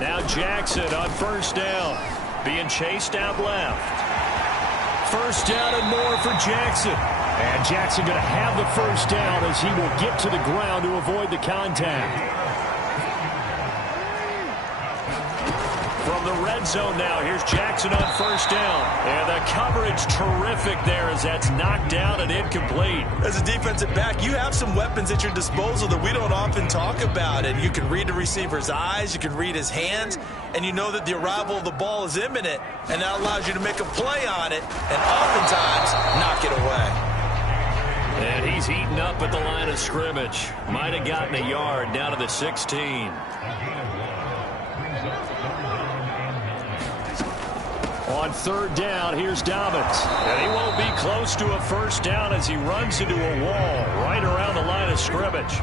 Now Jackson on first down. Being chased out left. First down and more for Jackson. And Jackson going to have the first down as he will get to the ground to avoid the contact. From the red zone now, here's Jackson on first down. And the coverage terrific there as that's knocked down and incomplete. As a defensive back, you have some weapons at your disposal that we don't often talk about. And you can read the receiver's eyes, you can read his hands, and you know that the arrival of the ball is imminent. And that allows you to make a play on it and oftentimes knock it away. And he's eaten up at the line of scrimmage. Might have gotten a yard down to the 16. On third down, here's Dobbins. And he won't be close to a first down as he runs into a wall right around the line of scrimmage.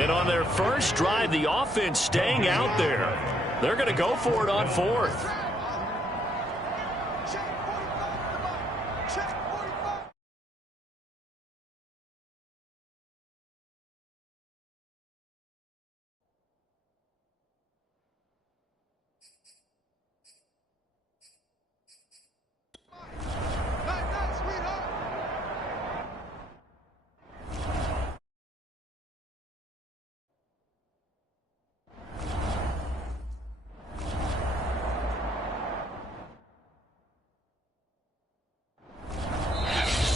And on their first drive, the offense staying out there. They're going to go for it on fourth.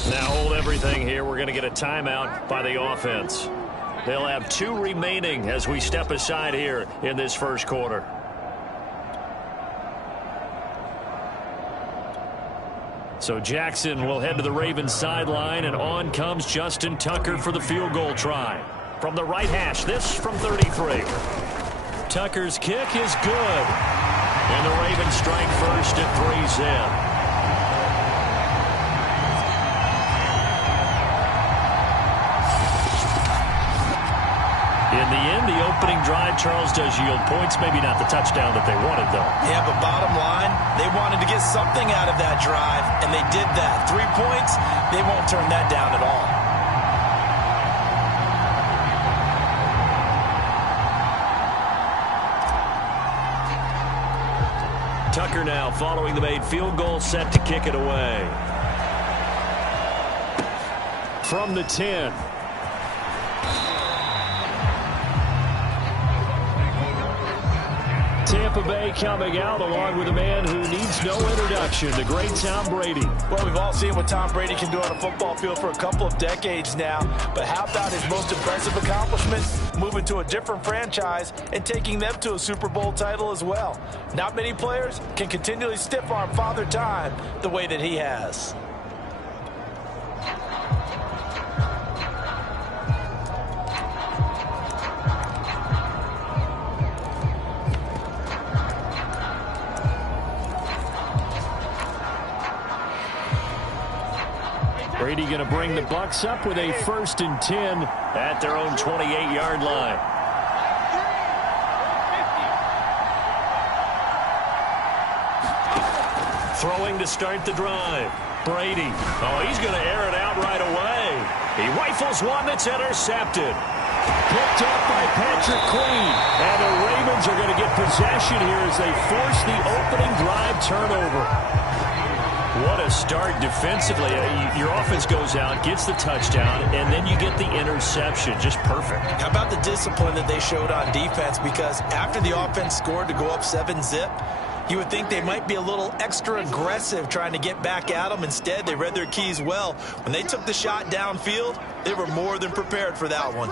Now hold everything here. We're going to get a timeout by the offense. They'll have 2 remaining as we step aside here in this first quarter. So Jackson will head to the Ravens sideline, and on comes Justin Tucker for the field goal try. From the right hash, this from 33. Tucker's kick is good. And the Ravens strike first at 3-zip. In the end, the opening drive, Charles, does yield points. Maybe not the touchdown that they wanted, though. Yeah, but bottom line, they wanted to get something out of that drive, and they did that. 3 points, they won't turn that down at all. Tucker now following the made field goal, set to kick it away. From the 10. Tampa Bay coming out along with a man who needs no introduction, the great Tom Brady. Well, we've all seen what Tom Brady can do on a football field for a couple of decades now. But how about his most impressive accomplishment? Moving to a different franchise and taking them to a Super Bowl title as well. Not many players can continually stiff-arm Father Time the way that he has. Brady going to bring the Bucs up with a 1st and 10 at their own 28-yard line. Throwing to start the drive. Brady. Oh, he's going to air it out right away. He rifles one that's intercepted. Picked up by Patrick Queen. And the Ravens are going to get possession here as they force the opening drive turnover. What a start defensively. Your offense goes out, gets the touchdown, and then you get the interception. Just perfect. How about the discipline that they showed on defense? Because after the offense scored to go up 7-zip, you would think they might be a little extra aggressive trying to get back at them. Instead, they read their keys well. When they took the shot downfield, they were more than prepared for that one.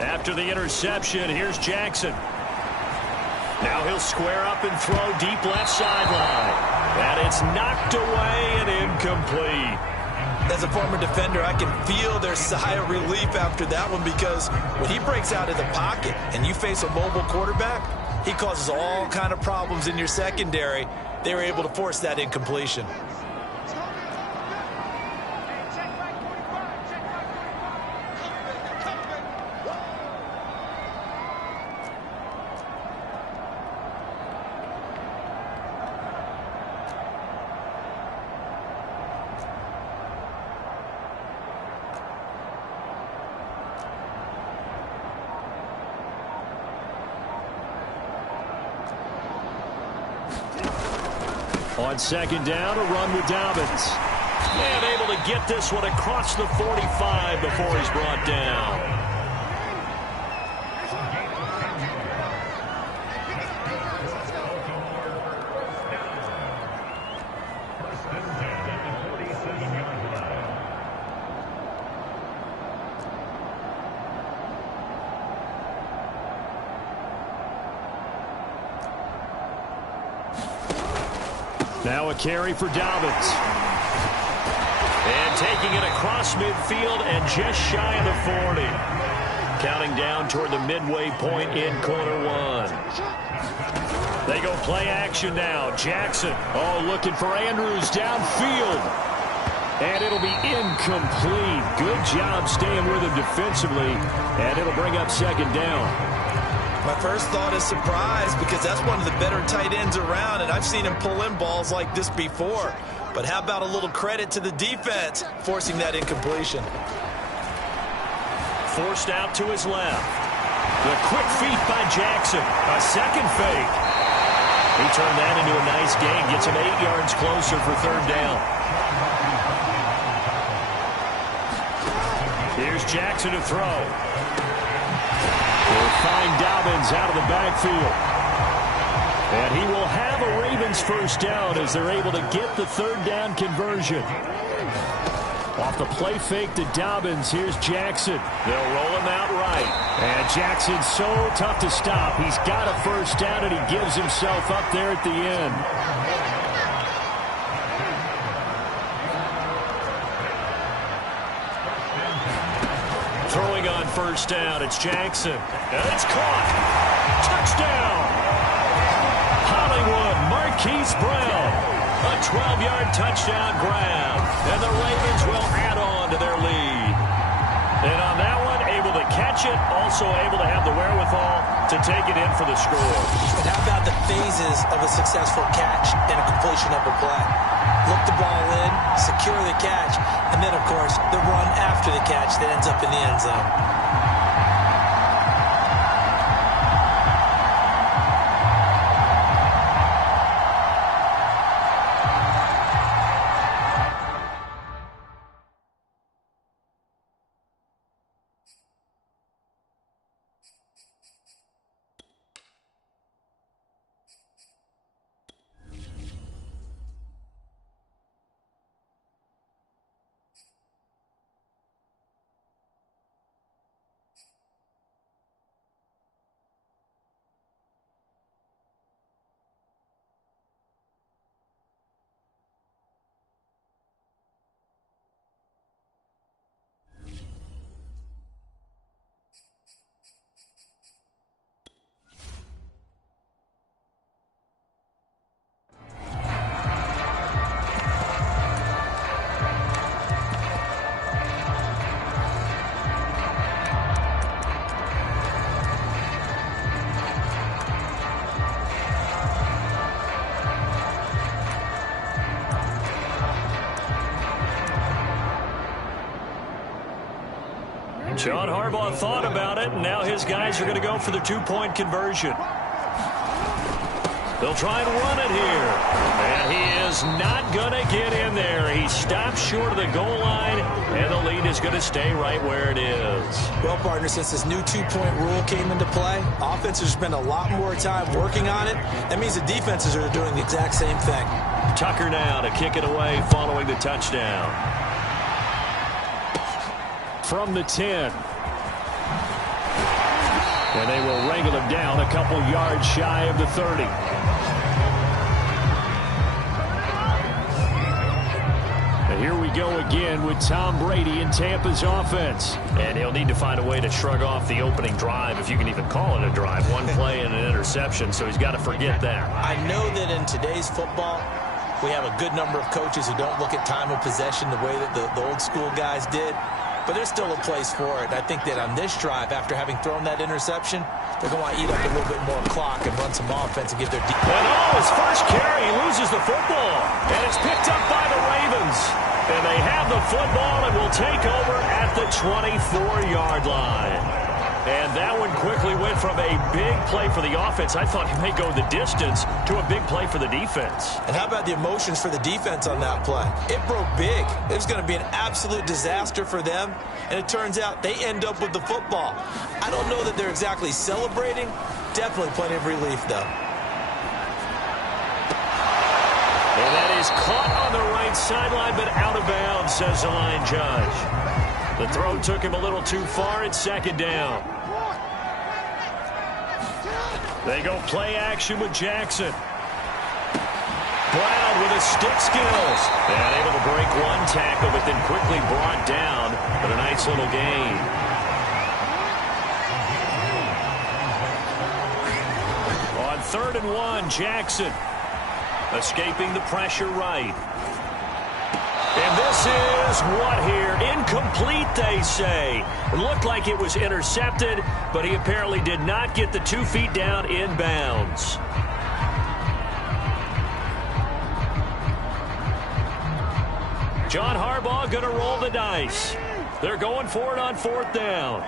After the interception, here's Jackson. Now he'll square up and throw deep left sideline. And it's knocked away and incomplete. As a former defender, I can feel their sigh of relief after that one, because when he breaks out of the pocket and you face a mobile quarterback, he causes all kind of problems in your secondary. They were able to force that incompletion. On second down, a run with Dobbins. And able to get this one across the 45 before he's brought down. Now a carry for Dobbins. And taking it across midfield and just shy of the 40. Counting down toward the midway point in quarter one. They go play action now. Jackson, looking for Andrews downfield. And it'll be incomplete. Good job staying with him defensively. And it'll bring up second down. My first thought is surprise because that's one of the better tight ends around, and I've seen him pull in balls like this before. But how about a little credit to the defense forcing that incompletion? Forced out to his left. The quick feet by Jackson. A second fake. He turned that into a nice gain. Gets him 8 yards closer for third down. Here's Jackson to throw. Will find Dobbins out of the backfield. And he will have a Ravens first down as they're able to get the third down conversion. Off the play fake to Dobbins, here's Jackson. They'll roll him out right. And Jackson's so tough to stop. He's got a first down, and he gives himself up there at the end. Throwing on first down, it's Jackson. And it's caught. Touchdown. Hollywood, Marquise Brown. A 12-yard touchdown grab. And the Ravens will add on to their lead. And on that one, able to catch it, also able to have the wherewithal to take it in for the score. And how about the phases of a successful catch and a completion of a play? Look the ball in, secure the catch, and then, of course, the run after the catch that ends up in the end zone. John Harbaugh thought about it, and now his guys are going to go for the two-point conversion. They'll try and run it here. And he is not going to get in there. He stops short of the goal line, and the lead is going to stay right where it is. Well, partner, since this new two-point rule came into play, offenses spend a lot more time working on it. That means the defenses are doing the exact same thing. Tucker now to kick it away following the touchdown. From the 10. And they will wrangle him down a couple yards shy of the 30. And here we go again with Tom Brady in Tampa's offense. And he'll need to find a way to shrug off the opening drive, if you can even call it a drive. One play and an interception, so he's got to forget that. I know that in today's football, we have a good number of coaches who don't look at time of possession the way that the old school guys did. But there's still a place for it. I think that on this drive, after having thrown that interception, they're going to want to eat up a little bit more clock and run some offense and get their defense. And his first carry, he loses the football. And it's picked up by the Ravens. And they have the football and will take over at the 24-yard line. And that one quickly went from a big play for the offense. I thought he may go the distance to a big play for the defense. And how about the emotions for the defense on that play? It broke big. It was going to be an absolute disaster for them. And it turns out they end up with the football. I don't know that they're exactly celebrating. Definitely plenty of relief, though. And that is caught on the right sideline, but out of bounds, says the line judge. The throw took him a little too far. It's second down. They go play action with Jackson. Brown with his stick skills. And able to break one tackle, but then quickly brought down. But a nice little gain. On 3rd and 1, Jackson escaping the pressure right. And this is what here? Incomplete, they say. It looked like it was intercepted, but he apparently did not get the 2 feet down in bounds. John Harbaugh going to roll the dice. They're going for it on 4th down.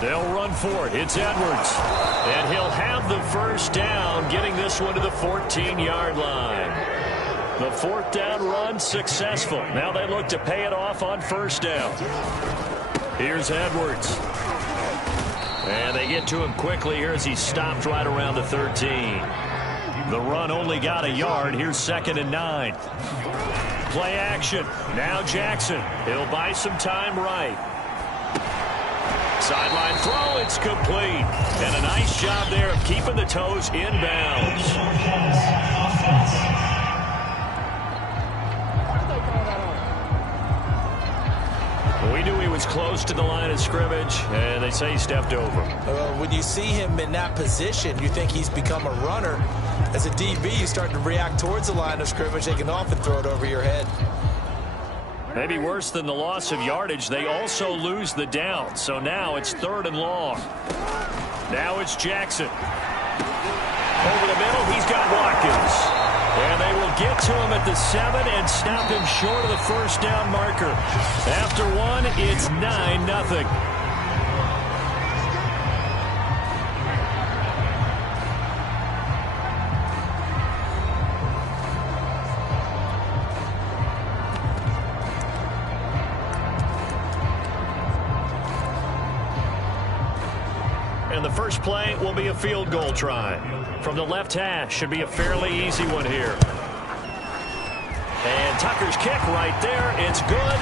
They'll run for it. It's Edwards. And he'll have the first down, getting this one to the 14-yard line. The 4th down run successful. Now they look to pay it off on 1st down. Here's Edwards. And they get to him quickly here as he stopped right around the 13. The run only got a yard. Here's 2nd and 9. Play action. Now Jackson. He'll buy some time right. Sideline throw. It's complete. And a nice job there of keeping the toes in bounds. We knew he was close to the line of scrimmage, and they say he stepped over. When you see him in that position, you think he's become a runner. As a DB, you start to react towards the line of scrimmage. They can often throw it over your head. Maybe worse than the loss of yardage, they also lose the down. So now it's 3rd and long. Now it's Jackson. Over the middle, he's got Watkins. And they will get to him at the 7 and stop him short of the 1st down marker. After one, it's 9-0. And the first play will be a field goal try. From the left hash, should be a fairly easy one here. And Tucker's kick right there. It's good.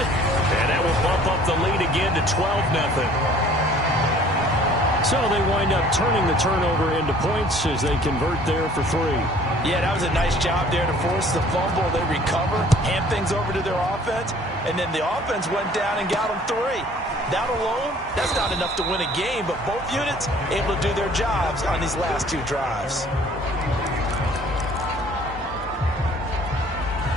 And that will bump up the lead again to 12-0. So they wind up turning the turnover into points as they convert there for 3. Yeah, that was a nice job there to force the fumble. They recover, hand things over to their offense, and then the offense went down and got them 3. That alone, that's not enough to win a game, but both units able to do their jobs on these last 2 drives.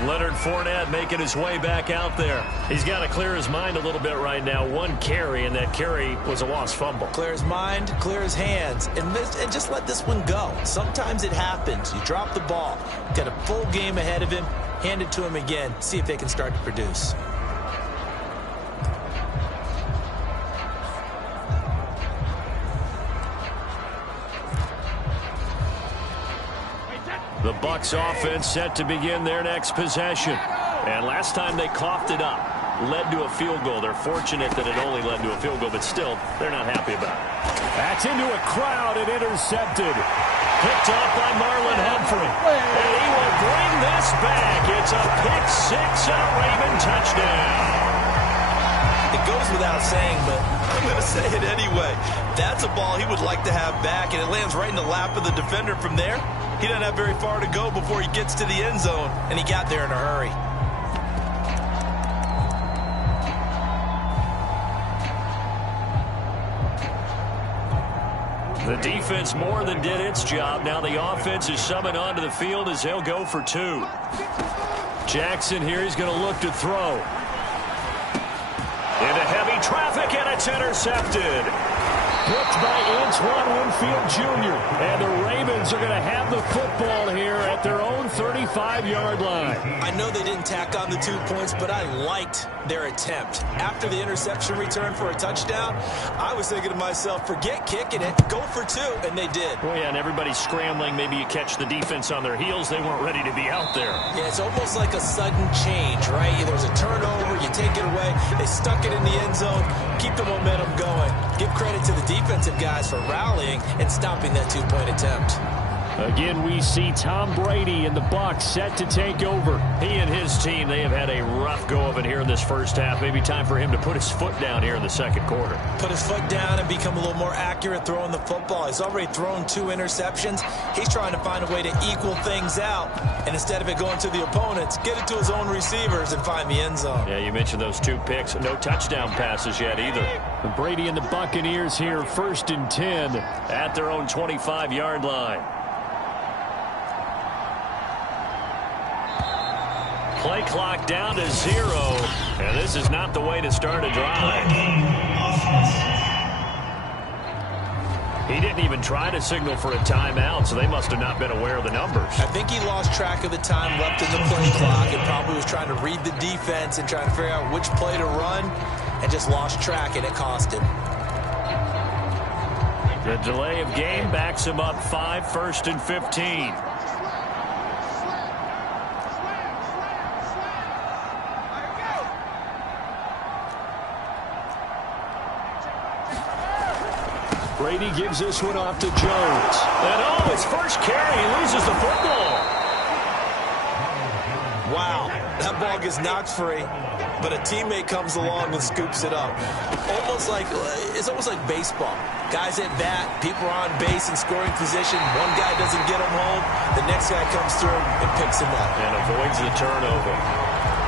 Leonard Fournette making his way back out there. He's got to clear his mind a little bit right now. 1 carry, and that carry was a lost fumble. Clear his mind, clear his hands, and just let this one go. Sometimes it happens. You drop the ball. Got a full game ahead of him. Hand it to him again. See if they can start to produce. The Bucs offense set to begin their next possession. And last time they coughed it up, led to a field goal. They're fortunate that it only led to a field goal, but still, they're not happy about it. That's into a crowd and intercepted. Picked off by Marlon Humphrey. And he will bring this back. It's a pick-6 and a Raven touchdown. It goes without saying, but I'm going to say it anyway. That's a ball he would like to have back, and it lands right in the lap of the defender from there. He doesn't have very far to go before he gets to the end zone, and he got there in a hurry. The defense more than did its job. Now the offense is summoned onto the field as they'll go for 2. Jackson here, he's going to look to throw. Into heavy traffic, and it's intercepted. picked by Antoine Winfield Jr. And the Ravens are going to have the football here at their own 35-yard line. I know they didn't tack on the 2 points, but I liked their attempt. After the interception return for a touchdown, I was thinking to myself, forget kicking it, go for 2, and they did. Well, yeah, and everybody's scrambling. Maybe you catch the defense on their heels. They weren't ready to be out there. Yeah, it's almost like a sudden change, right? There's a turnover, you take it away, they stuck it in the end zone, keep the momentum going. Give credit to the defensive guys for rallying and stopping that 2-point attempt. Again, we see Tom Brady and the Bucs set to take over. He and his team, they have had a rough go of it here in this first half. Maybe time for him to put his foot down here in the second quarter. Put his foot down and become a little more accurate throwing the football. He's already thrown 2 interceptions. He's trying to find a way to equal things out. And instead of it going to the opponents, get it to his own receivers and find the end zone. Yeah, you mentioned those 2 picks. No touchdown passes yet either. Brady and the Buccaneers here, 1st and 10 at their own 25-yard line. Play clock down to 0, and this is not the way to start a drive. He didn't even try to signal for a timeout, so they must have not been aware of the numbers. I think he lost track of the time left in the play clock and probably was trying to read the defense and trying to figure out which play to run and just lost track, and it cost him. The delay of game backs him up 5, 1st and 15. Brady gives this one off to Jones. And his first carry, he loses the football. Wow, that ball gets knocked free, but a teammate comes along and scoops it up. It's almost like baseball. Guys at bat, people are on base in scoring position. One guy doesn't get him home, the next guy comes through and picks him up. And avoids the turnover.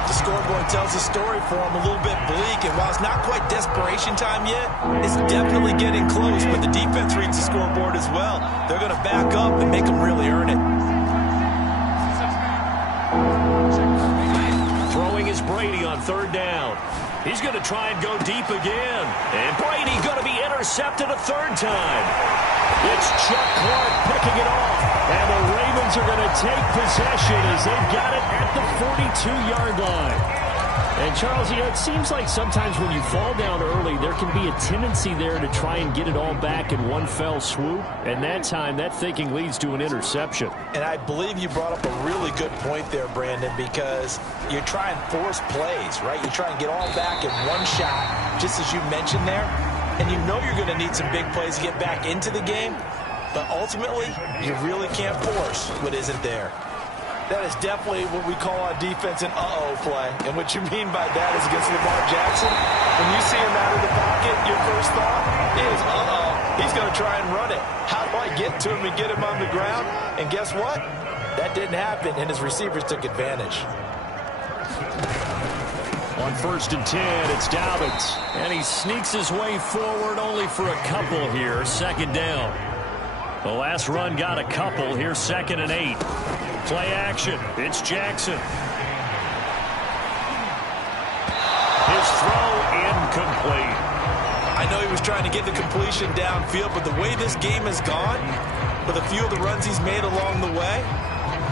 The scoreboard tells a story for him, a little bit bleak, and while it's not quite desperation time yet, it's definitely getting close, but the defense reads the scoreboard as well. They're going to back up and make them really earn it. Throwing is Brady on 3rd down. He's going to try and go deep again. And Brady going to be intercepted a 3rd time. It's Chuck Clark picking it off. And the Ravens are going to take possession as they've got it at the 42-yard line. And, Charles, it seems like sometimes when you fall down early, there can be a tendency there to try and get it all back in one fell swoop. And that time, that thinking leads to an interception. And I believe you brought up a really good point there, Brandon, because you try and force plays, right? You try and get all back in one shot, just as you mentioned there. And you know you're going to need some big plays to get back into the game. But ultimately, you really can't force what isn't there. That is definitely what we call on defense an uh-oh play. And what you mean by that is against Lamar Jackson. When you see him out of the pocket, your first thought is, uh-oh, he's going to try and run it. How do I get to him and get him on the ground? And guess what? That didn't happen, and his receivers took advantage. On 1st and 10, it's Dobbins. And he sneaks his way forward only for a couple here. 2nd down. The last run got a couple. Here's 2nd and 8. Play action. It's Jackson. His throw incomplete. I know he was trying to get the completion downfield, but the way this game has gone, with a few of the runs he's made along the way,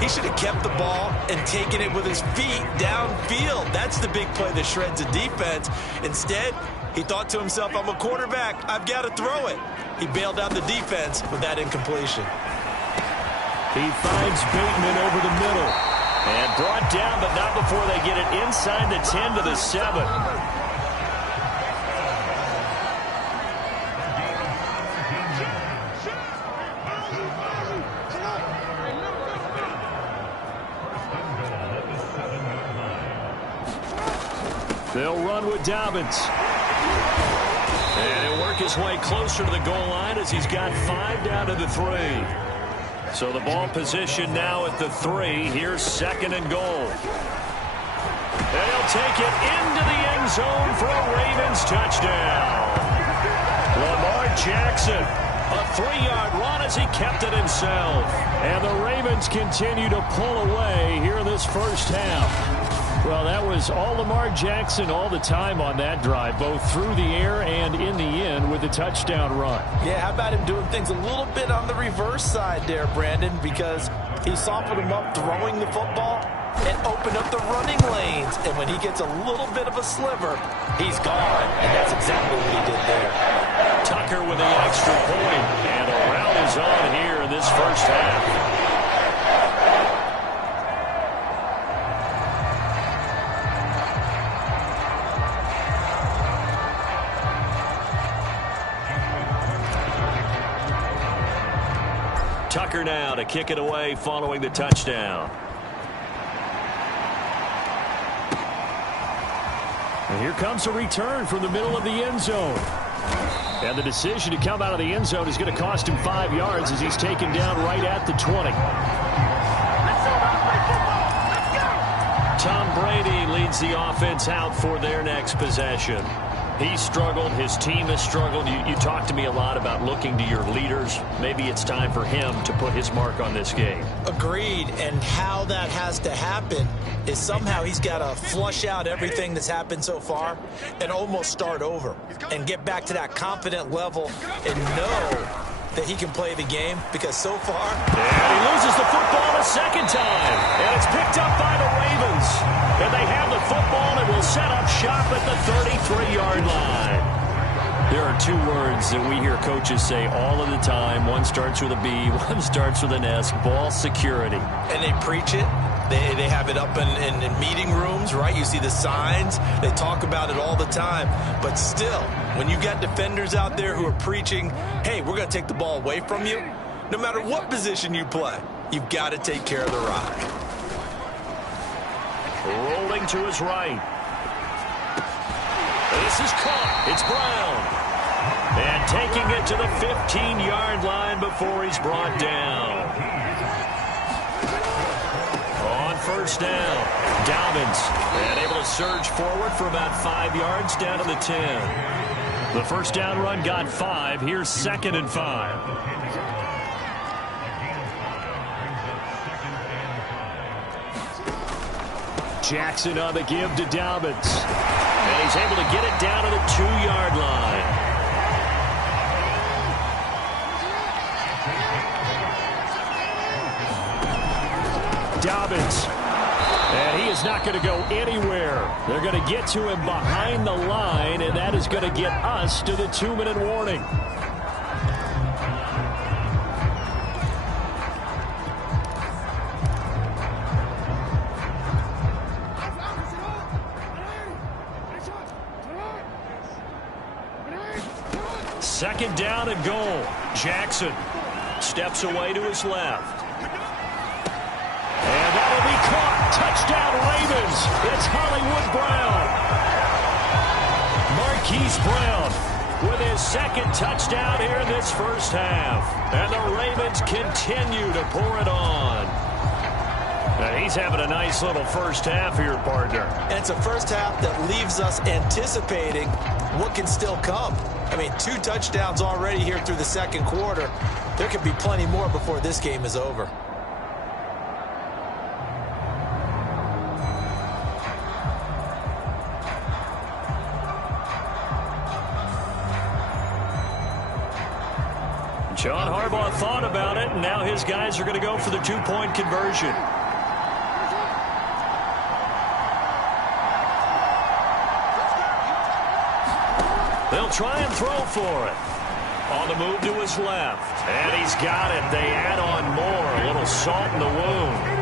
he should have kept the ball and taken it with his feet downfield. That's the big play that shreds a defense. Instead, he thought to himself, I'm a quarterback. I've got to throw it. He bailed out the defense with that incompletion. He finds Bateman over the middle. And brought down, but not before they get it inside the 10 to the 7. They'll run with Dobbins. And he'll work his way closer to the goal line as he's got 5 down to the 3. So the ball position now at the 3. Here's 2nd and goal. They'll take it into the end zone for a Ravens touchdown. Lamar Jackson, a 3-yard run as he kept it himself. And the Ravens continue to pull away here in this first half. Well, that was all Lamar Jackson all the time on that drive, both through the air and in the end with a touchdown run. Yeah, how about him doing things a little bit on the reverse side there, Brandon, because he softened him up throwing the football and opened up the running lanes. And when he gets a little bit of a sliver, he's gone. And that's exactly what he did there. Tucker with the extra point, and a rout is on here in this first half. Tucker now to kick it away following the touchdown. And here comes a return from the middle of the end zone. And the decision to come out of the end zone is going to cost him 5 yards as he's taken down right at the 20. Tom Brady leads the offense out for their next possession. He struggled. His team has struggled. You talk to me a lot about looking to your leaders. Maybe it's time for him to put his mark on this game. Agreed. And how that has to happen is somehow he's got to flush out everything that's happened so far and almost start over and get back to that confident level and know that he can play the game, because so far... And he loses the football a second time. And it's picked up by the Ravens. And they have the football and will set up shop at the 33-yard line. There are two words that we hear coaches say all of the time. One starts with a B, one starts with an S. Ball security. And they preach it. They have it up in meeting rooms, right? You see the signs. They talk about it all the time. But still, when you got defenders out there who are preaching, hey, we're going to take the ball away from you, no matter what position you play, you've got to take care of the rock. Rolling to his right. This is caught. It's Brown. And taking it to the 15-yard line before he's brought down. On first down, Dobbins, and able to surge forward for about 5 yards down to the 10. The first down run got 5. Here's 2nd and 5. Jackson on the give to Dobbins. And he's able to get it down to the 2-yard line. Dobbins. And he is not going to go anywhere. They're going to get to him behind the line, and that is going to get us to the 2-minute warning. Second down and goal. Jackson steps away to his left. And that'll be caught. Touchdown Ravens. It's Hollywood Brown. Marquise Brown with his second touchdown here in this first half. And the Ravens continue to pour it on. And he's having a nice little first half here, partner. And it's a first half that leaves us anticipating what can still come. I mean, 2 touchdowns already here through the second quarter. There could be plenty more before this game is over. John Harbaugh thought about it, and now his guys are going to go for the 2-point conversion. They'll try and throw for it. On the move to his left. And he's got it. They add on more. A little salt in the wound.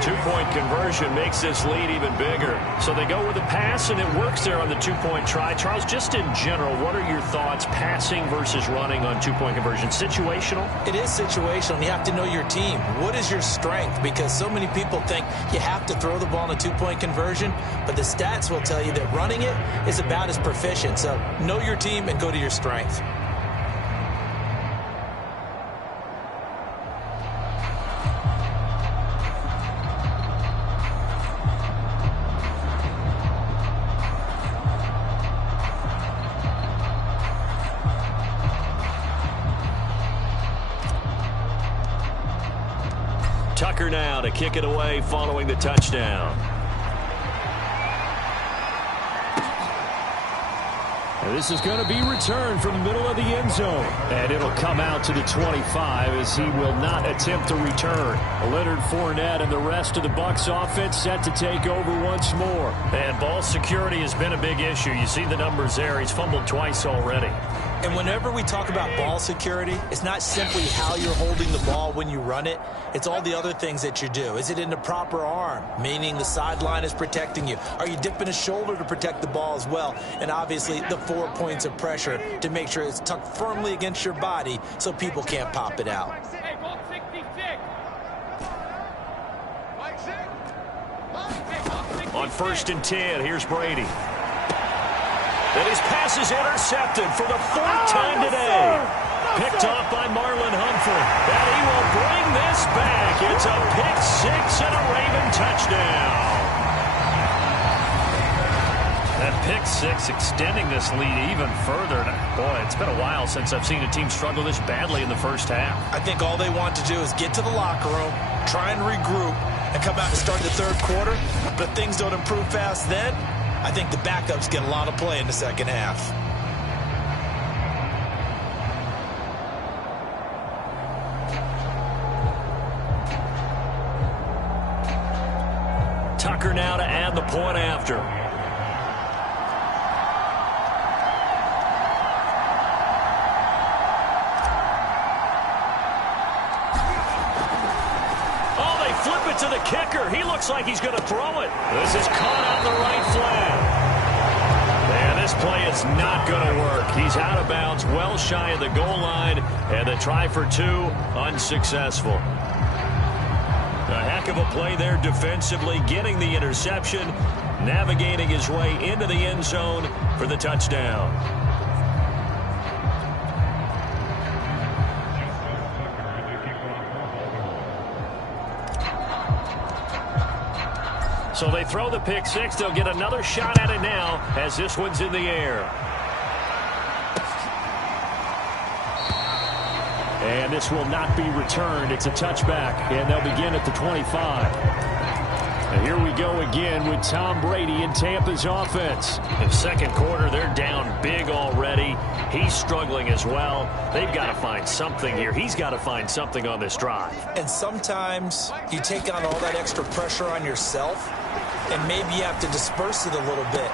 2-point conversion makes this lead even bigger. So they go with the pass, and it works there on the 2-point try. Charles, just in general, what are your thoughts passing versus running on 2-point conversion? Situational? It is situational. You have to know your team. What is your strength? Because so many people think you have to throw the ball in a 2-point conversion, but the stats will tell you that running it is about as proficient. So know your team and go to your strength. Tucker now to kick it away following the touchdown. This is going to be returned from the middle of the end zone. And it'll come out to the 25 as he will not attempt to return. Leonard Fournette and the rest of the Bucs offense set to take over once more. And ball security has been a big issue. You see the numbers there. He's fumbled twice already. And whenever we talk about ball security, it's not simply how you're holding the ball when you run it. It's all the other things that you do. Is it in the proper arm, meaning the sideline is protecting you? Are you dipping a shoulder to protect the ball as well? And obviously the 4 points of pressure to make sure it's tucked firmly against your body so people can't pop it out. On 1st and 10, here's Brady. And his pass is intercepted for the 4th time today. Picked off by Marlon Humphrey. And he will bring this back. It's a pick 6 and a Raven touchdown. That pick 6 extending this lead even further. Boy, it's been a while since I've seen a team struggle this badly in the first half. I think all they want to do is get to the locker room, try and regroup, and come out and start the third quarter. But if things don't improve fast then, I think the backups get a lot of play in the second half. Tucker now to add the point after. Oh, they flip it to the kicker. He looks like he's going to throw it. This is caught on the right flag. And this play is not going to work. He's out of bounds, well shy of the goal line, and the try for 2 unsuccessful. A heck of a play there defensively, getting the interception, navigating his way into the end zone for the touchdown. So they throw the pick 6. They'll get another shot at it now as this one's in the air. And this will not be returned. It's a touchback, and they'll begin at the 25. And here we go again with Tom Brady in Tampa's offense. In second quarter, they're down big already. He's struggling as well. They've got to find something here. He's got to find something on this drive. And sometimes you take on all that extra pressure on yourself, and maybe you have to disperse it a little bit.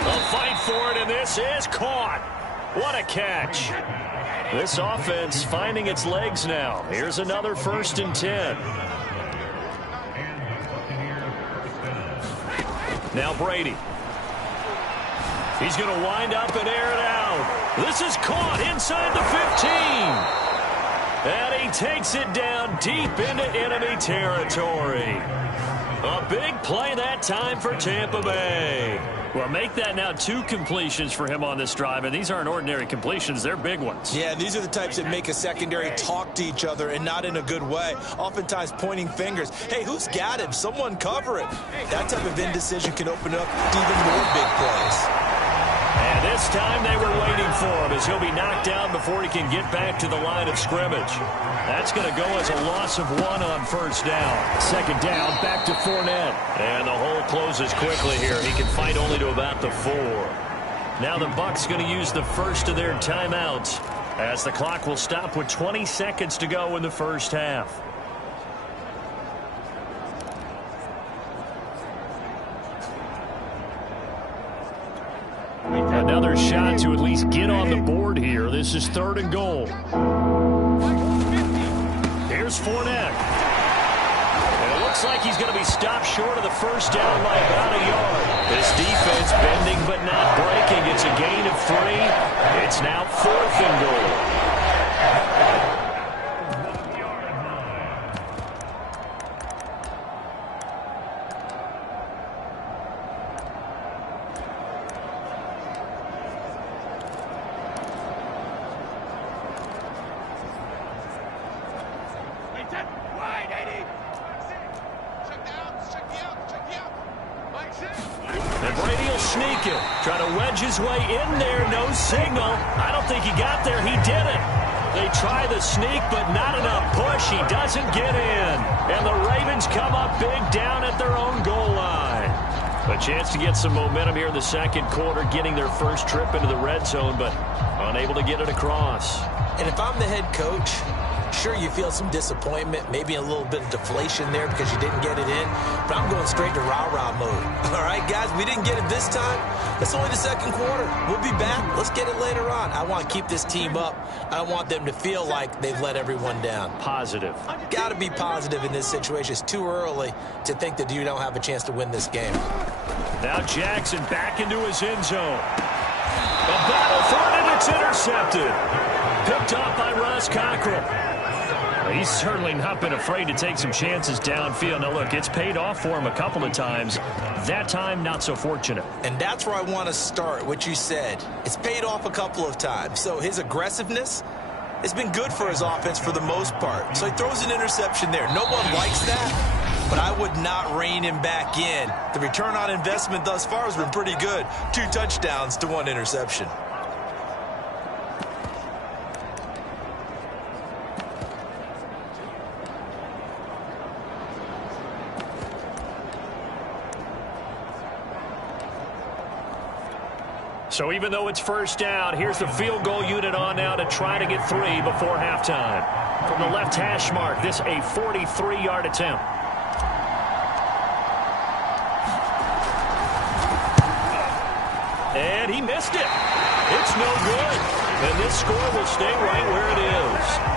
They'll fight for it, and this is caught. What a catch. This offense finding its legs now. Here's another 1st and 10. Now Brady. He's going to wind up and air it out. This is caught inside the 15. And he takes it down deep into enemy territory. A big play that time for Tampa Bay. Well, make that now 2 completions for him on this drive, and these aren't ordinary completions. They're big ones. Yeah, these are the types that make a secondary talk to each other and not in a good way. Oftentimes pointing fingers. Hey, who's got him? Someone cover it. That type of indecision can open up to even more big plays. And this time they were waiting for him as he'll be knocked down before he can get back to the line of scrimmage. That's going to go as a loss of 1 on 1st down. Second down, back to Fournette. And the hole closes quickly here. He can fight only to about the 4. Now the Bucs going to use the first of their timeouts as the clock will stop with 20 seconds to go in the first half. Another shot to at least get on the board here. This is 3rd and goal. Here's Fournette. And it looks like he's going to be stopped short of the first down by about a yard. This defense bending but not breaking. It's a gain of 3. It's now 4th and goal. And Brady will sneak it. Try to wedge his way in there. No signal. I don't think he got there. He did it. They try the sneak, but not enough push. He doesn't get in. And the Ravens come up big down at their own goal line. A chance to get some momentum here in the second quarter, getting their first trip into the red zone, but unable to get it across. And if I'm the head coach, sure, you feel some disappointment, maybe a little bit of deflation there because you didn't get it in, but I'm going straight to rah-rah mode. All right, guys, we didn't get it this time. It's only the second quarter. We'll be back. Let's get it later on. I want to keep this team up. I don't want them to feel like they've let everyone down. Positive. Got to be positive in this situation. It's too early to think that you don't have a chance to win this game. Now Jackson back into his end zone. A battle for it, and it's intercepted. Picked off by Ross Cockrell. He's certainly not been afraid to take some chances downfield. Now, look, it's paid off for him a couple of times. That time, not so fortunate. And that's where I want to start, what you said. It's paid off a couple of times. So his aggressiveness has been good for his offense for the most part. So he throws an interception there. No one likes that, but I would not rein him back in. The return on investment thus far has been pretty good. 2 touchdowns to 1 interception. So even though it's first down, here's the field goal unit on now to try to get 3 before halftime. From the left hash mark, this a 43-yard attempt. And he missed it. It's no good. And this score will stay right where it is.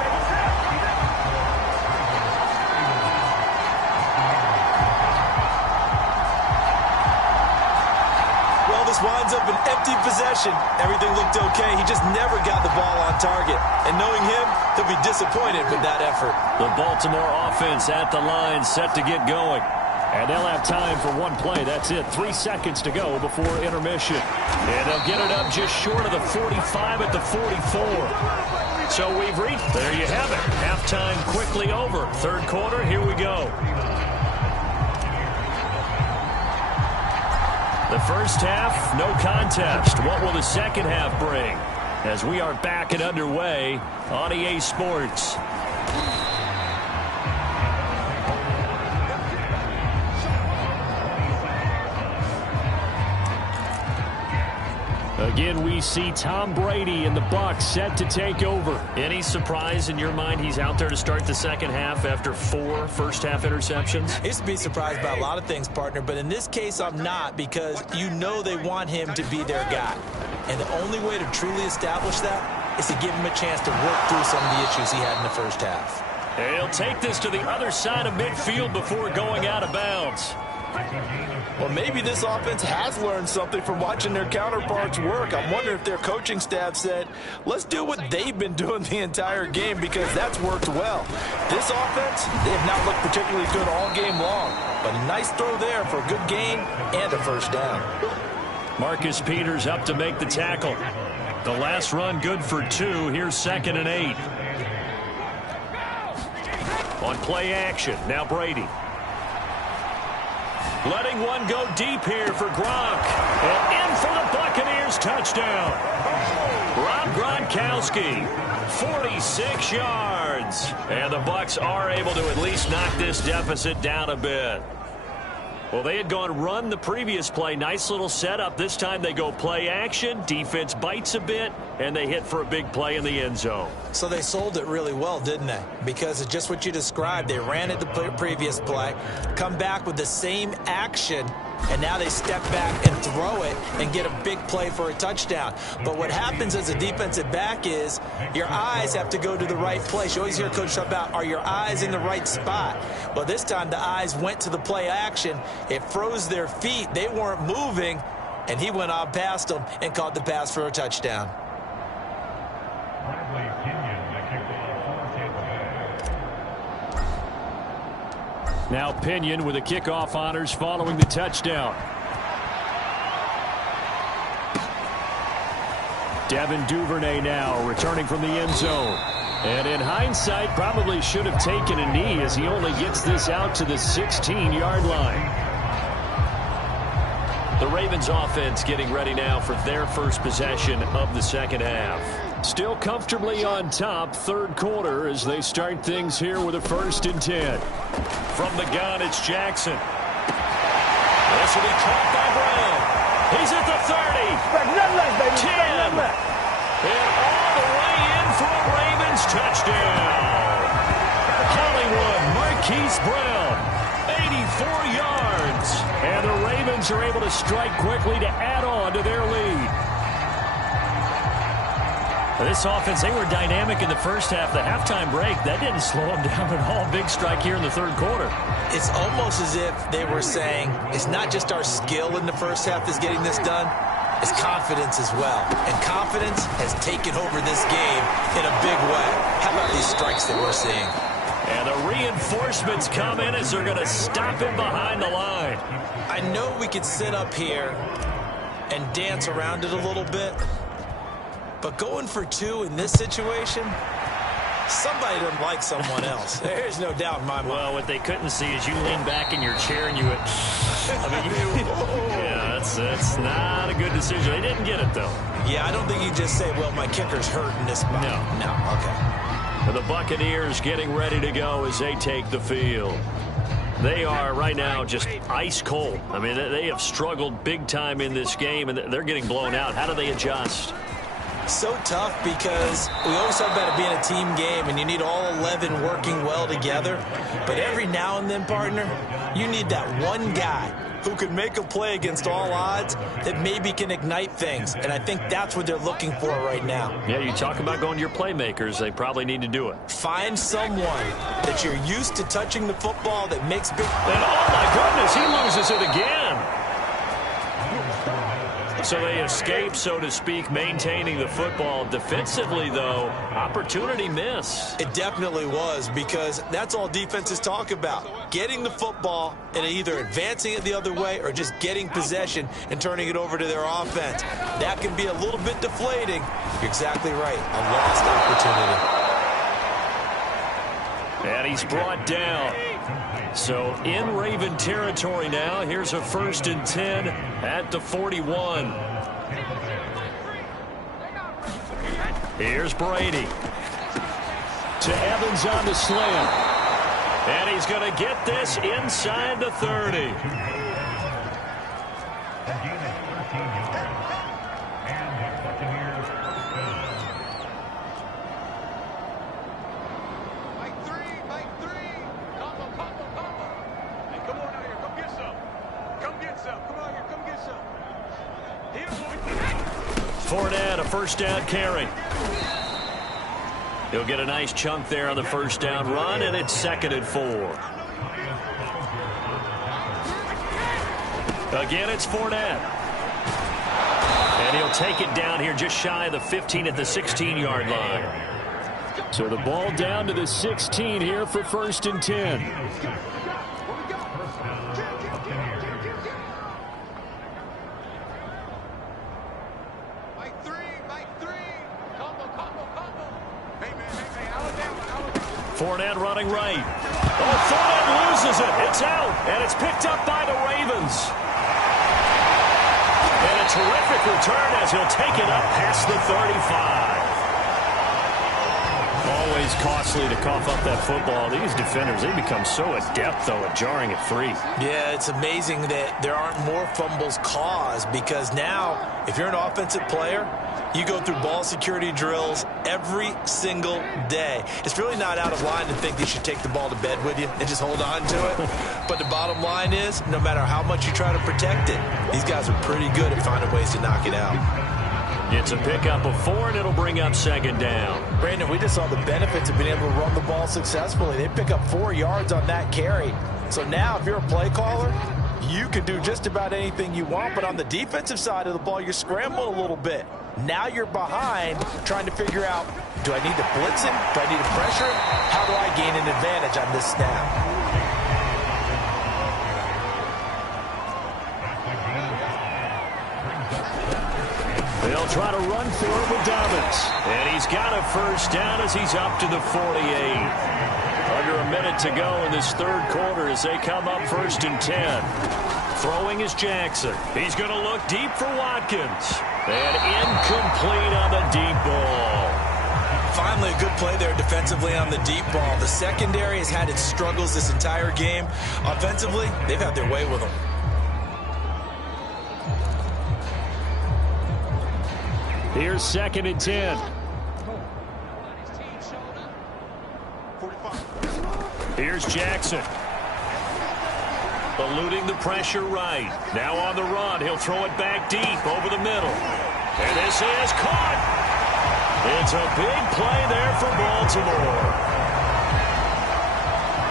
Winds up an empty possession. Everything looked okay. He just never got the ball on target. And knowing him, he'll be disappointed with that effort. The Baltimore offense at the line, set to get going. And they'll have time for one play. That's it. 3 seconds to go before intermission. And they'll get it up just short of the 45 at the 44. So we've reached. There you have it. Halftime quickly over. Third quarter, here we go. The first half, no contest. What will the second half bring? As we are back and underway on EA Sports. Again, we see Tom Brady and the Bucs set to take over. Any surprise in your mind he's out there to start the second half after 4 first-half interceptions? I used to be surprised by a lot of things, partner, but in this case I'm not, because you know they want him to be their guy. And the only way to truly establish that is to give him a chance to work through some of the issues he had in the first half. And he'll take this to the other side of midfield before going out of bounds. Well, maybe this offense has learned something from watching their counterparts work. I'm wondering if their coaching staff said, let's do what they've been doing the entire game, because that's worked well. This offense, they have not looked particularly good all game long, but a nice throw there for a good gain and a first down. Marcus Peters up to make the tackle. The last run good for 2. Here's 2nd and 8. On play action, now Brady. Letting one go deep here for Gronk. And in for the Buccaneers touchdown. Rob Gronkowski, 46 yards. And the Bucs are able to at least knock this deficit down a bit. Well, they had gone run the previous play. Nice little setup. This time they go play action. Defense bites a bit, and they hit for a big play in the end zone. So they sold it really well, didn't they? Because it's just what you described. They ran it the previous play, come back with the same action, and now they step back and throw it and get a big play for a touchdown. But what happens as a defensive back is your eyes have to go to the right place. You always hear Coach talk about, are your eyes in the right spot? Well, this time the eyes went to the play action. It froze their feet. They weren't moving, and he went on past them and caught the pass for a touchdown. Now Pinion with the kickoff honors following the touchdown. Devin Duvernay now returning from the end zone. And in hindsight, probably should have taken a knee as he only gets this out to the 16-yard line. The Ravens offense getting ready now for their first possession of the second half. Still comfortably on top, third quarter, as they start things here with a 1st and 10. From the gun, it's Jackson. This velocity caught by Brown. He's at the 30. 10. And all the way in for a Ravens touchdown. Hollywood Marquise Brown, 84 yards. And the Ravens are able to strike quickly to add on to their lead. This offense, they were dynamic in the first half. The halftime break, that didn't slow them down at all. Big strike here in the third quarter. It's almost as if they were saying, it's not just our skill in the first half that's getting this done, it's confidence as well. And confidence has taken over this game in a big way. How about these strikes that we're seeing? And the reinforcements come in as they're going to stop him behind the line. I know we could sit up here and dance around it a little bit, but going for two in this situation, somebody doesn't like someone else. There's no doubt in my mind. Well, what they couldn't see is you lean back in your chair and you went, yeah, that's not a good decision. They didn't get it, though. Yeah, I don't think you just say, well, my kicker's hurt in this spot. No, okay. The Buccaneers getting ready to go as they take the field. They are right now just ice cold. I mean, they have struggled big time in this game, and they're getting blown out. How do they adjust? So tough because we always talk about it being a team game and you need all 11 working well together. But every now and then, partner, you need that one guy who can make a play against all odds that maybe can ignite things. And I think that's what they're looking for right now. Yeah, you talk about going to your playmakers. They probably need to do it. Find someone that you're used to touching the football that makes big... And oh, my goodness, he loses it again. So they escape, so to speak, maintaining the football. Defensively, though, opportunity miss. It definitely was, because that's all defenses talk about. Getting the football and either advancing it the other way or just getting possession and turning it over to their offense. That can be a little bit deflating. You're exactly right. A lost opportunity. And he's brought down. So in Raven territory now. Here's a 1st and 10 at the 41. Here's Brady. To Evans on the slam. And he's going to get this inside the 30. Fournette, a first down carry. He'll get a nice chunk there on the first down run, and it's 2nd and 4. Again, it's Fournette. And he'll take it down here just shy of the 15 at the 16-yard line. So the ball down to the 16 here for 1st and 10. Fournette running right. Oh, Fournette loses it. It's out, and it's picked up by the Ravens. And a terrific return as he'll take it up past the 35. Always costly to cough up that football. These defenders, they become so adept, though, at jarring it free. Yeah, it's amazing that there aren't more fumbles caused, because now, if you're an offensive player, you go through ball security drills every single day. It's really not out of line to think you should take the ball to bed with you and just hold on to it. But the bottom line is, no matter how much you try to protect it, these guys are pretty good at finding ways to knock it out. It's a pickup of 4, and it'll bring up 2nd down. Brandon, we just saw the benefits of being able to run the ball successfully. They pick up 4 yards on that carry. So now, if you're a play caller, you can do just about anything you want. But on the defensive side of the ball, you're scrambling a little bit. Now you're behind, trying to figure out, do I need to blitz him? Do I need to pressure him? How do I gain an advantage on this snap? They'll try to run for it with Dobbins. And he's got a first down as he's up to the 48. Under a minute to go in this third quarter as they come up 1st and 10. Throwing is Jackson. He's going to look deep for Watkins. And incomplete on the deep ball. Finally, a good play there defensively on the deep ball. The secondary has had its struggles this entire game. Offensively, they've had their way with them. Here's 2nd and 10. Here's Jackson. Eluding the pressure right. Now on the run. He'll throw it back deep over the middle. And this is caught. It's a big play there for Baltimore.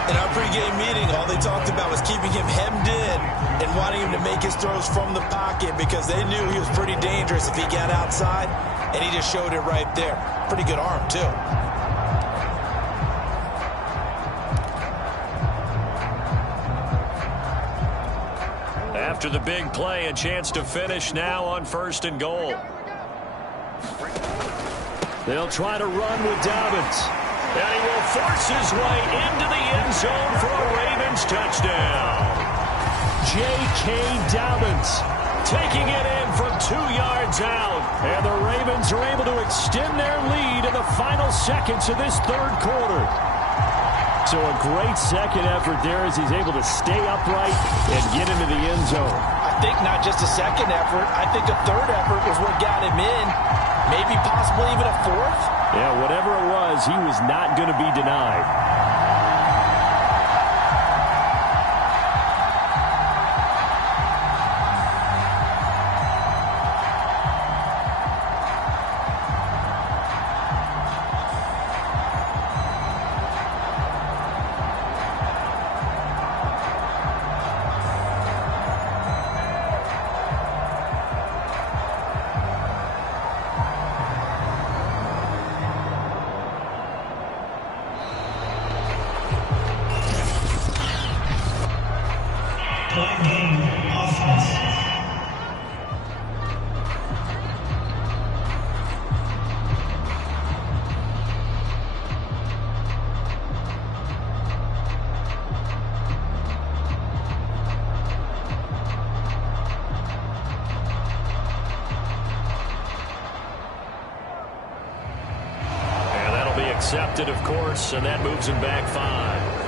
In our pregame meeting, all they talked about was keeping him hemmed in and wanting him to make his throws from the pocket because they knew he was pretty dangerous if he got outside, and he just showed it right there. Pretty good arm, too. After the big play, a chance to finish now on 1st and goal. They'll try to run with Dobbins. And he will force his way into the end zone for a Ravens touchdown. J.K. Dobbins taking it in from 2 yards out. And the Ravens are able to extend their lead in the final seconds of this 3rd quarter. So a great second effort there as he's able to stay upright and get into the end zone. I think not just a second effort. I think a 3rd effort was what got him in. Maybe possibly even a 4th. Yeah, whatever it was, he was not going to be denied. Accepted, of course, and that moves him back 5.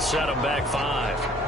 Set him back 5.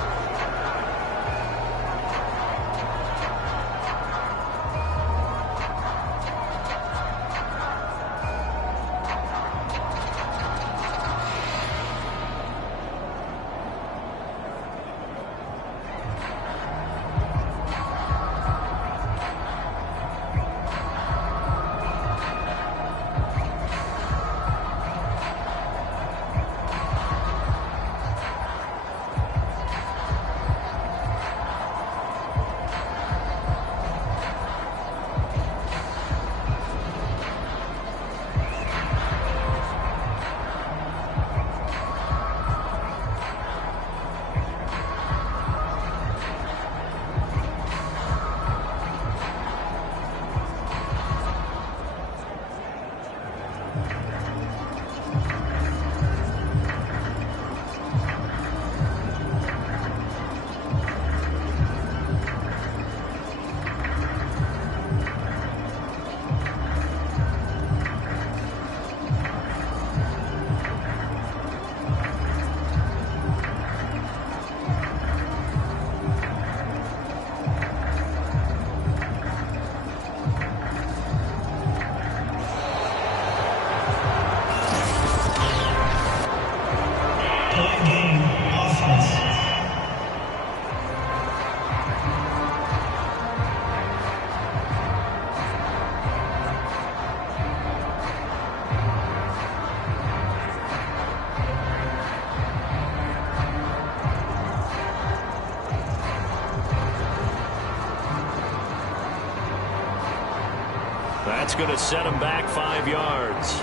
That's going to set him back 5 yards.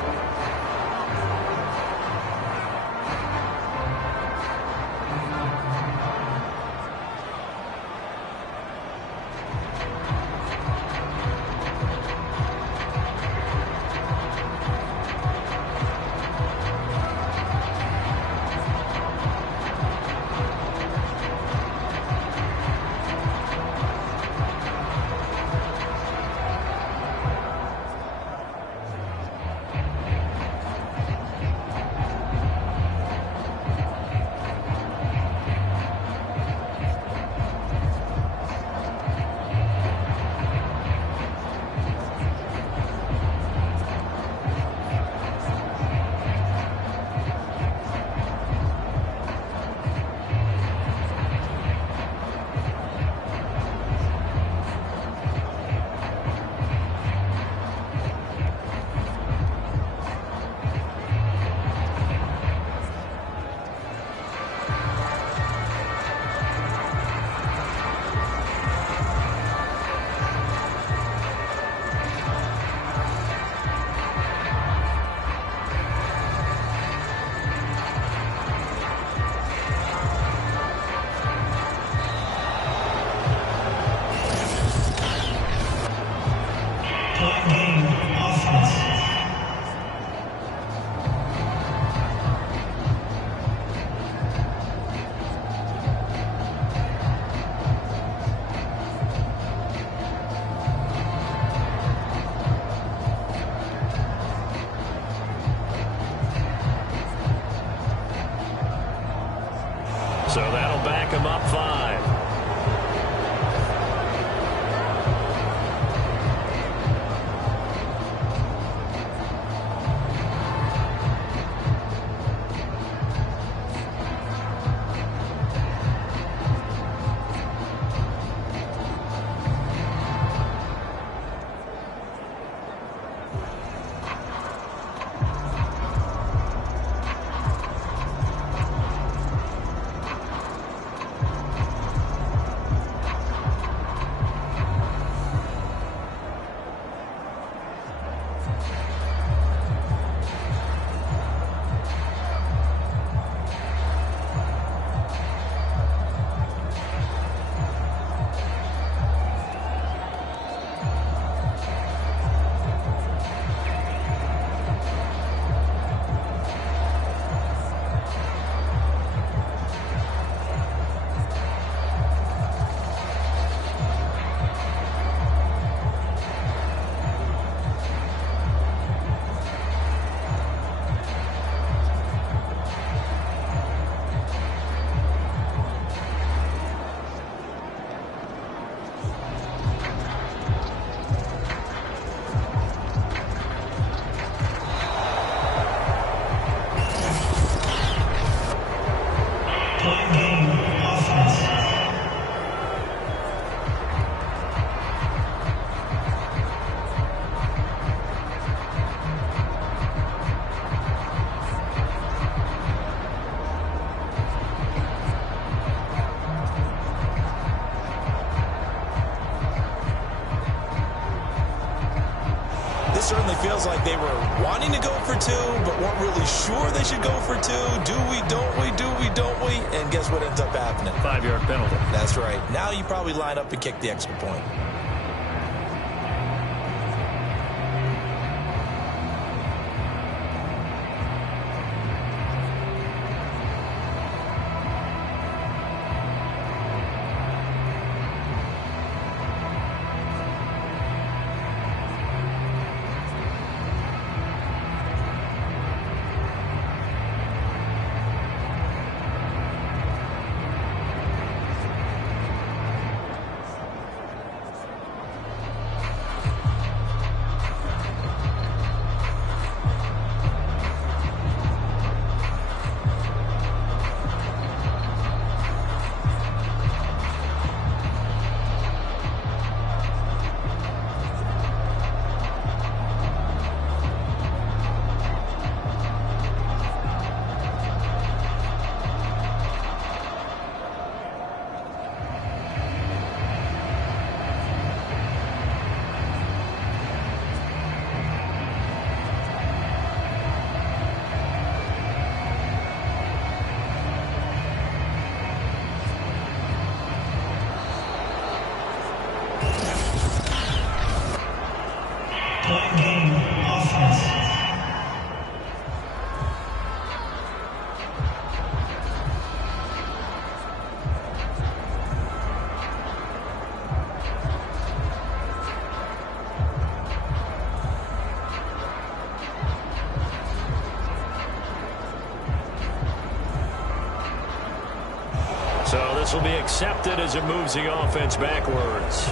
So that'll back him up 5. Certainly feels like they were wanting to go for 2, but weren't really sure they should go for 2. Do we, don't we, do we, don't we? And guess what ends up happening? 5-yard penalty. That's right. Now you probably line up and kick the extra point. This will be accepted as it moves the offense backwards.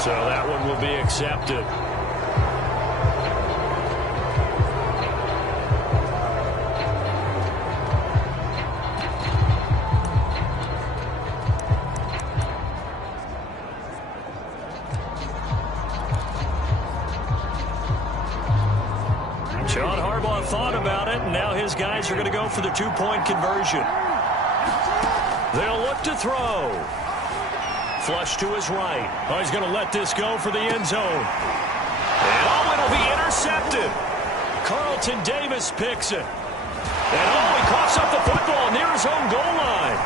So that one will be accepted. John Harbaugh thought about it, and now his guys are going to go for the two-point conversion. They'll look to throw. Flush to his right. Oh, he's going to let this go for the end zone. And oh, it'll be intercepted. Carlton Davis picks it. And oh, he coughs up the football near his own goal line.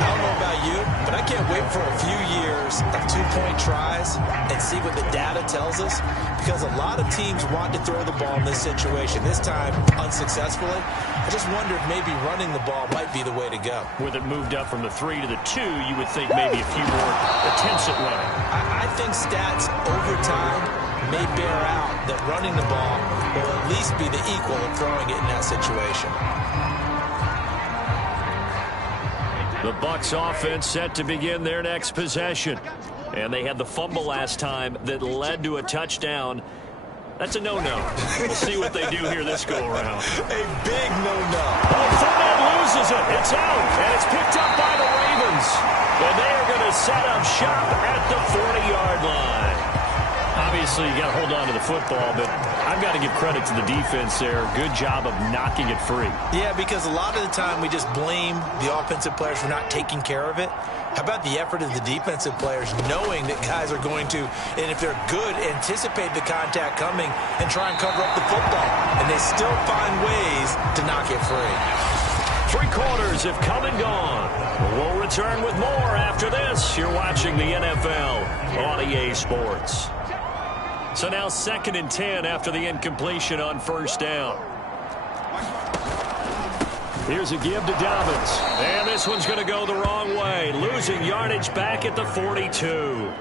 I don't know about you, but I can't wait for a few years of two-point tries and see what the data tells us, because a lot of teams want to throw the ball in this situation, this time unsuccessfully. I just wonder if maybe running the ball might be the way to go. With it moved up from the 3 to the 2, you would think maybe a few more attempts at running. I think stats over time may bear out that running the ball will at least be the equal of throwing it in that situation. The Bucs offense set to begin their next possession. And they had the fumble last time that led to a touchdown. That's a no-no. We'll see what they do here this go-around. A big no-no. Oh, Fournette loses it. It's out, and it's picked up by the Ravens. And they are going to set up shop at the 40-yard line. Obviously, you got to hold on to the football, but I've got to give credit to the defense there. Good job of knocking it free. Yeah, because a lot of the time we just blame the offensive players for not taking care of it. How about the effort of the defensive players knowing that guys are going to, and if they're good, anticipate the contact coming and try and cover up the football. And they still find ways to knock it free. 3 quarters have come and gone. We'll return with more after this. You're watching the NFL on EA Sports. So now 2nd and 10 after the incompletion on first down. Here's a give to Dobbins. And this one's going to go the wrong way. Losing yardage back at the 42.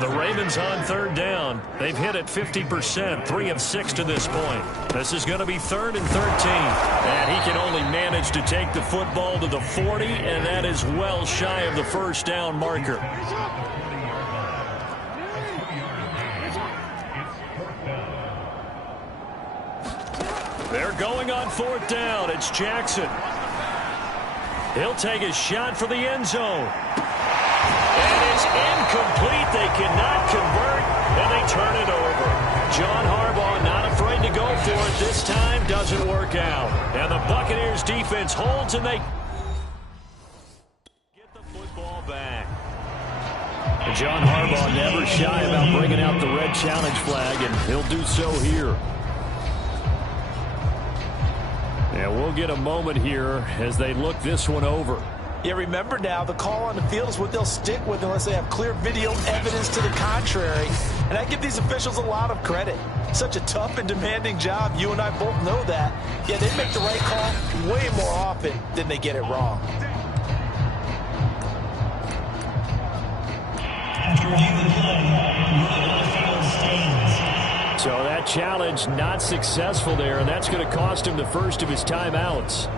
The Ravens on 3rd down. They've hit it 50%, 3 of 6 to this point. This is going to be 3rd and 13. And he can only manage to take the football to the 40, and that is well shy of the first down marker. They're going on 4th down. It's Jackson. He'll take a shot for the end zone. And it's incomplete. They cannot convert, and they turn it over. John Harbaugh not afraid to go for it. This time doesn't work out. And the Buccaneers defense holds, and they get the football back. And John Harbaugh never shy about bringing out the red challenge flag, and he'll do so here. And we'll get a moment here as they look this one over. Yeah, remember now, the call on the field is what they'll stick with unless they have clear video evidence to the contrary. And I give these officials a lot of credit. Such a tough and demanding job. You and I both know that. Yeah, they make the right call way more often than they get it wrong. So that challenge not successful there, and that's going to cost him the first of his timeouts.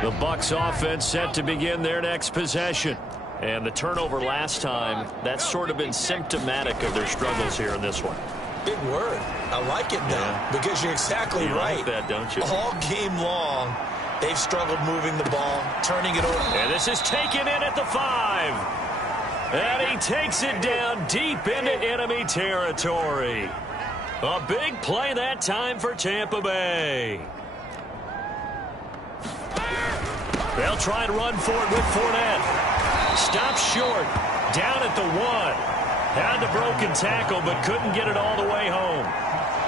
The Bucs offense set to begin their next possession. And the turnover last time, that's sort of been symptomatic of their struggles here in this one. Big word. I like it now, because you're exactly right. You like that, don't you? All game long, they've struggled moving the ball, turning it over. And this is taken in at the 5. And he takes it down deep into enemy territory. A big play that time for Tampa Bay. They'll try and run for it with Fournette. Stops short, down at the 1. Had the broken tackle, but couldn't get it all the way home.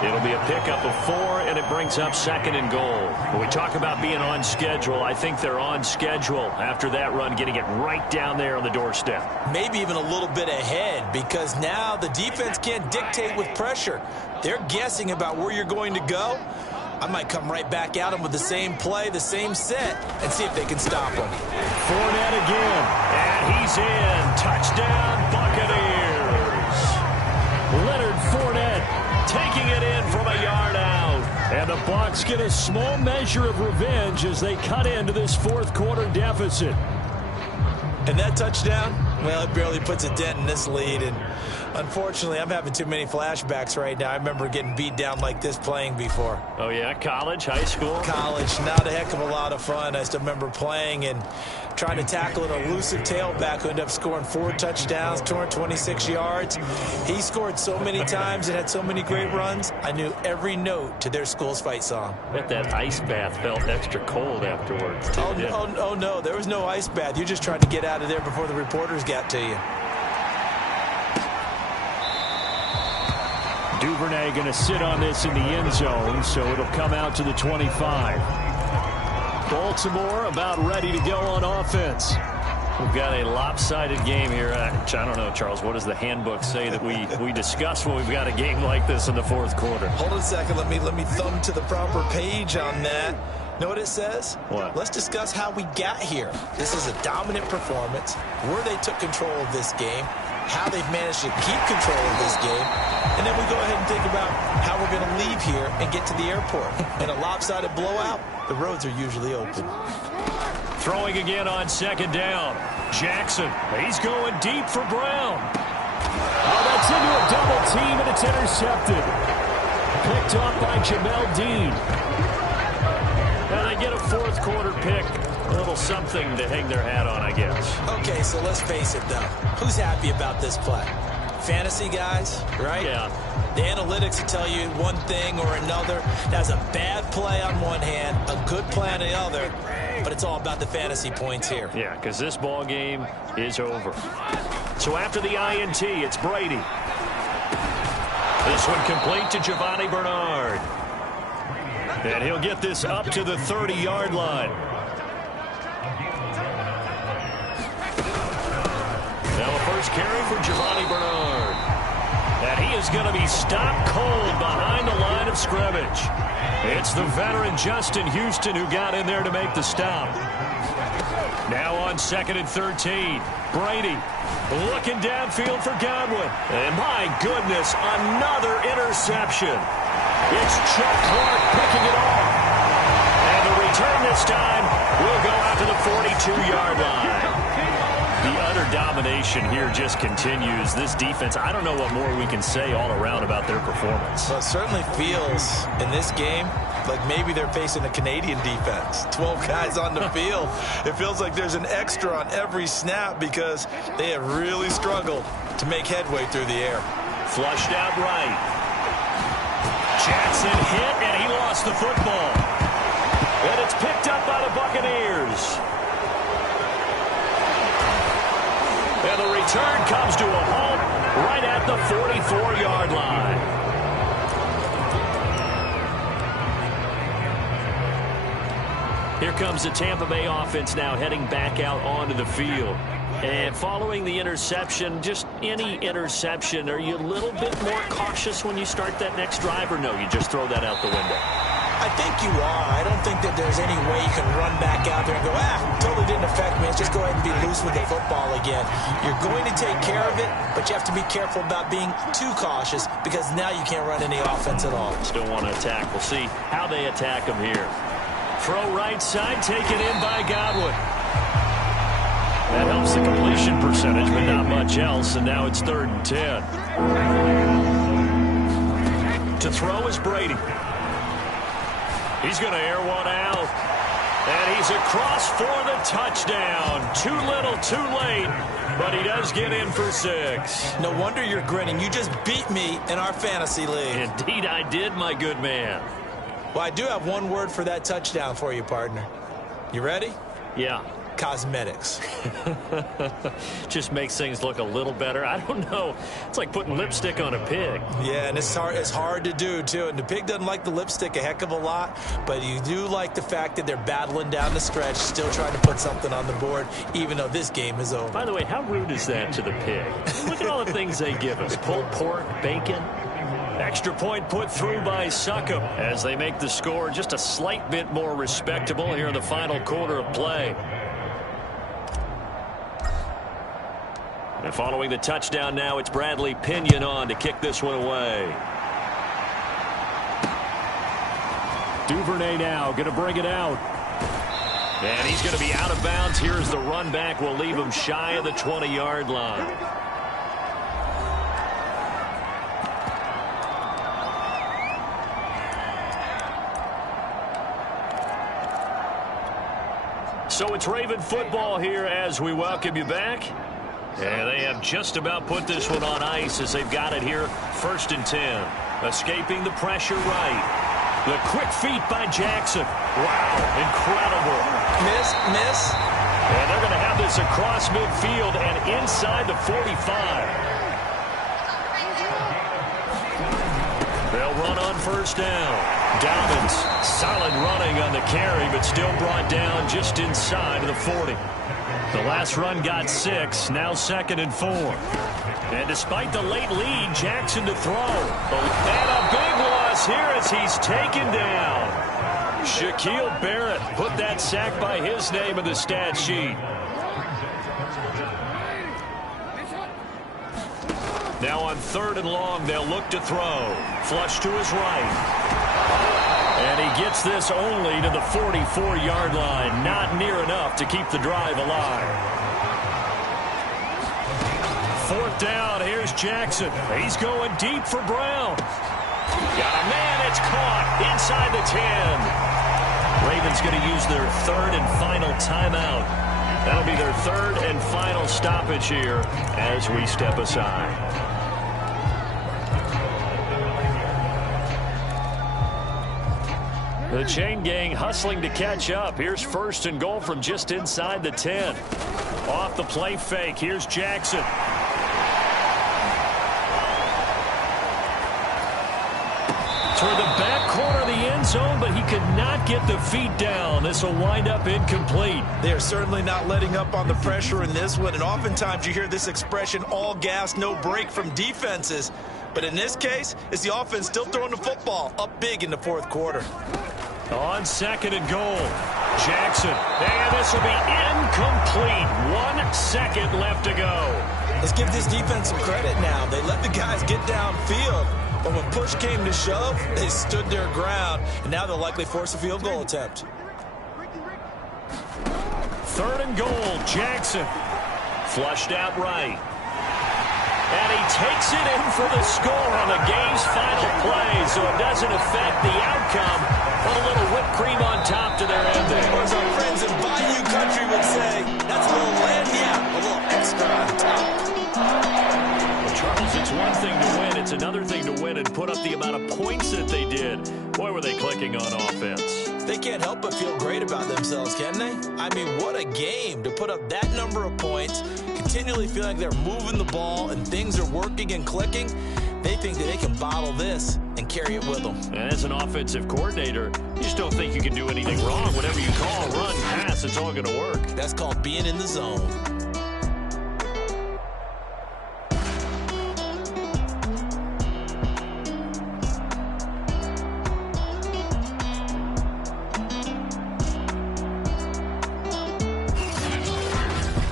It'll be a pickup of 4, and it brings up 2nd and goal. When we talk about being on schedule, I think they're on schedule after that run, getting it right down there on the doorstep. Maybe even a little bit ahead, because now the defense can't dictate with pressure. They're guessing about where you're going to go. I might come right back at them with the same play, the same set, and see if they can stop them. Fournette again, and he's in. Touchdown, Buccaneers. Leonard Fournette taking it in from a yard out. And the Bucs get a small measure of revenge as they cut into this fourth quarter deficit. And that touchdown, well, it barely puts a dent in this lead. And unfortunately, I'm having too many flashbacks right now. I remember getting beat down like this playing before. Oh, yeah? College? High school? College. Not a heck of a lot of fun. I still remember playing and trying to tackle an elusive tailback who ended up scoring 4 touchdowns, 226 yards. He scored so many times and had so many great runs, I knew every note to their school's fight song. I bet that ice bath felt extra cold afterwards, too. Oh, no, there was no ice bath. You just tried to get out of there before the reporters got to you. Duvernay going to sit on this in the end zone, so it'll come out to the 25. Baltimore about ready to go on offense. We've got a lopsided game here. I don't know, Charles, what does the handbook say that we discuss when we've got a game like this in the fourth quarter? Hold on a second. Let me thumb to the proper page on that. Know what it says? What? Let's discuss how we got here. This is a dominant performance, where they took control of this game, how they've managed to keep control of this game, and then we go ahead and think about how we're going to leave here and get to the airport. In a lopsided blowout, the roads are usually open. Throwing again on 2nd down. Jackson, he's going deep for Brown. Oh, that's into a double team, and it's intercepted. Picked off by Jamel Dean. Now they get a fourth quarter pick. A little something to hang their hat on, I guess. Okay, so let's face it, though. Who's happy about this play? Fantasy guys, right? Yeah. The analytics will tell you one thing or another. That's a bad play on one hand, a good play on the other, but it's all about the fantasy points here. Yeah, because this ball game is over. So after the INT, it's Brady. This one complete to Giovanni Bernard. And he'll get this up to the 30-yard line. Now a first carry for Giovanni Bernard. And he is going to be stopped cold behind the line of scrimmage. It's the veteran Justin Houston who got in there to make the stop. Now on 2nd and 13. Brady looking downfield for Godwin. And my goodness, another interception. It's Chuck Clark picking it off. And the return this time will go out to the 42-yard line. The utter domination here just continues. This defense, I don't know what more we can say all around about their performance. Well, it certainly feels in this game like maybe they're facing a Canadian defense. 12 guys on the field. It feels like there's an extra on every snap because they have really struggled to make headway through the air. Flushed out right. Jackson hit, and he lost the football. And it's picked up by the Buccaneers. And the return comes to a halt right at the 44-yard line. Here comes the Tampa Bay offense now heading back out onto the field. And following the interception, just any interception, are you a little bit more cautious when you start that next drive, or no, you just throw that out the window? I think you are. I don't think that there's any way you can run back out there and go, totally didn't affect me. Let's just go ahead and be loose with the football again. You're going to take care of it, but you have to be careful about being too cautious because now you can't run any offense at all. Still want to attack. We'll see how they attack them here. Throw right side, taken in by Godwin. That helps the completion percentage, but not much else, and now it's 3rd and 10. To throw is Brady. He's going to air one out, and he's across for the touchdown. Too little, too late, but he does get in for 6. No wonder you're grinning. You just beat me in our fantasy league. Indeed I did, my good man. Well, I do have one word for that touchdown for you, partner. You ready? Yeah. Cosmetics. Just makes things look a little better. I don't know. It's like putting lipstick on a pig. Yeah, and it's hard to do, too. And the pig doesn't like the lipstick a heck of a lot, but you do like the fact that they're battling down the stretch, still trying to put something on the board, even though this game is over. By the way, how rude is that to the pig? Look at all the things they give us. Pulled pork, bacon. Extra point put through by Succop as they make the score just a slight bit more respectable here in the final quarter of play. And following the touchdown now, it's Bradley Pinion on to kick this one away. Duvernay now going to bring it out. And he's going to be out of bounds. Here's the run back. We'll leave him shy of the 20-yard line. So it's Raven football here as we welcome you back. And they have just about put this one on ice as they've got it here. 1st and 10. Escaping the pressure right. The quick feet by Jackson. Wow, incredible. Miss. And they're going to have this across midfield and inside the 45. They'll run on 1st down. Dobbins, solid running on the carry, but still brought down just inside of the 40. The last run got 6, now 2nd and 4. And despite the late lead, Jackson to throw. And a big loss here as he's taken down. Shaquille Barrett put that sack by his name in the stat sheet. Now on 3rd and long, they'll look to throw. Flush to his right. And he gets this only to the 44-yard line. Not near enough to keep the drive alive. 4th down. Here's Jackson. He's going deep for Brown. Got a man. It's caught inside the 10. Ravens going to use their 3rd and final timeout. That'll be their 3rd and final stoppage here as we step aside. The chain gang hustling to catch up. Here's 1st and goal from just inside the 10. Off the play fake. Here's Jackson. Toward the back corner of the end zone, but he could not get the feet down. This will wind up incomplete. They are certainly not letting up on the pressure in this one, and oftentimes you hear this expression, all gas, no break from defenses. But in this case, it's the offense still throwing the football up big in the 4th quarter. On 2nd and goal, Jackson. And this will be incomplete. 1 second left to go. Let's give this defense some credit now. They let the guys get downfield. But when push came to shove, they stood their ground. And now they'll likely force a field goal attempt. 3rd and goal, Jackson. Flushed out right. And he takes it in for the score on the game's final play, so it doesn't affect the outcome, but a little whipped cream on top to their ending. Or as our friends in Bayou Country would say, that's a little lagniappe, a little extra on top. Well, Charles, it's one thing to win. It's another thing to win and put up the amount of points that they did. Boy, were they clicking on offense. They can't help but feel great about themselves, can they? I mean, what a game to put up that number of points, continually feel like they're moving the ball and things are working and clicking. They think that they can bottle this and carry it with them. As an offensive coordinator, You just don't think you can do anything wrong. Whatever you call, run, pass, it's all going to work. That's called being in the zone.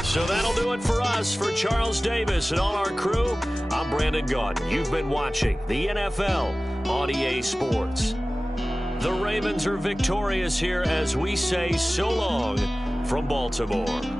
So that'll do it for us. For Charles Davis and all our crew, I'm Brandon Gaudin. You've been watching the NFL on EA Sports. The Ravens are victorious here as we say so long from Baltimore.